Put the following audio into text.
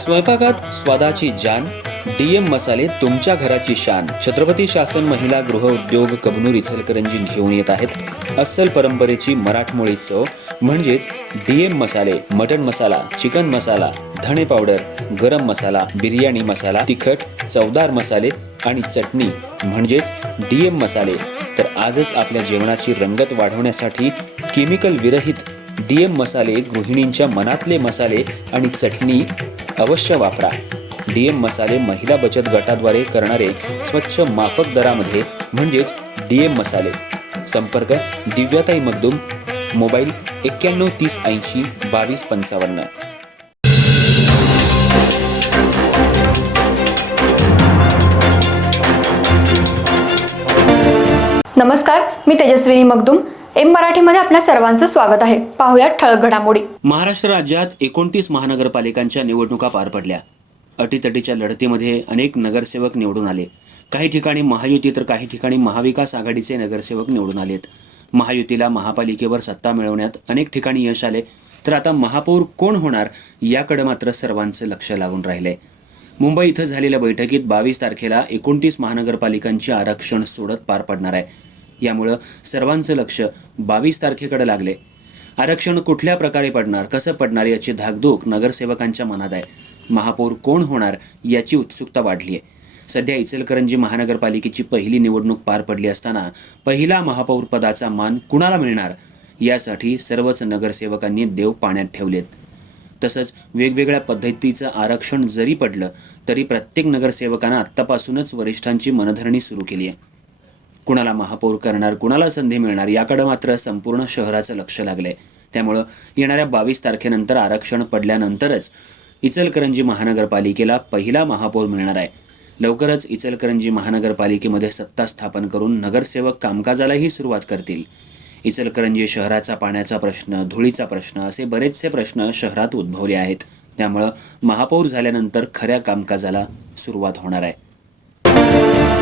स्वयंपाकात स्वादाची जान, डीएम मसाले तुमच्या घराची शान. छत्रपती शासन महिला गृह उद्योग कबनूर इचलकरंजी घेऊन येत आहेत अस्सल परंपरेची मराठमोळी चव म्हणजेच डीएम मसाले. मटन मसाला, चिकन मसाला, धणे पावडर, गरम मसाला, बिर्याणी मसाला, तिखट चवदार मसाले आणि चटणी म्हणजेच डीएम मसाले. तर आजच आपल्या जेवणाची रंगत वाढवण्यासाठी केमिकल विरहित डीएम मसाले, गृहिणींच्या मनातले मसाले आणि चटणी अवश्य वापरा. डीएम मसाले महिला बचत गटाद्वारे करणारे स्वच्छ माफक दरामध्ये म्हणजेच डीएम मसाले. संपर्क दिव्याताई मगदूम, मोबाईल 91 30 80 22 55. नमस्कार, मी तेजस्विनी मगदूम. एम मराठीमध्ये आपल्या सर्वांचं स्वागत आहे. पाहुयात ठळक घडामोडी. महाराष्ट्र राज्यात 29 महानगरपालिकांच्या निवडणुका पार पडल्या. अटीतटीच्या लढतीमध्ये अनेक नगरसेवक निवडून आले. काही ठिकाणी महायुती तर काही ठिकाणी महाविकास आघाडीचे नगरसेवक निवडून आलेत. महायुतीला महापालिकेवर सत्ता मिळवण्यात अनेक ठिकाणी यश आले, तर आता महापौर कोण होणार याकडे मात्र सर्वांचं लक्ष लागून राहिलंय. मुंबई इथं झालेल्या बैठकीत 22 तारखेला 29 महानगरपालिकांचे आरक्षण सोडत पार पडणार आहे. यामुळं सर्वांचं लक्ष 22 तारखेकडे लागले. आरक्षण कुठल्या प्रकारे पडणार, कसं पडणार याची धाकधूक नगरसेवकांच्या मनात आहे. महापौर कोण होणार याची उत्सुकता वाढली आहे. सध्या इचलकरंजी महानगरपालिकेची पहिली निवडणूक पार पडली असताना पहिला महापौर पदाचा मान कुणाला मिळणार यासाठी सर्वच नगरसेवकांनी देव पाण्यात ठेवलेत. तसंच वेगवेगळ्या पद्धतीचं आरक्षण जरी पडलं तरी प्रत्येक नगरसेवकानं आत्तापासूनच वरिष्ठांची मनधरणी सुरू केली आहे. कुणाला महापौर करणार, कुणाला संधी मिळणार याकडे मात्र संपूर्ण शहराचं लक्ष लागलंय. त्यामुळं येणाऱ्या 22 तारखेनंतर आरक्षण पडल्यानंतरच इचलकरंजी महानगरपालिकेला पहिला महापौर मिळणार आहे. लवकरच इचलकरंजी महानगरपालिकेमध्ये सत्ता स्थापन करून नगरसेवक कामकाजालाही सुरुवात करतील. इचलकरंजी शहराचा पाण्याचा प्रश्न, धुळीचा प्रश्न असे बरेचसे प्रश्न शहरात उद्भवले आहेत. त्यामुळं महापौर झाल्यानंतर खऱ्या कामकाजाला सुरुवात होणार आहे.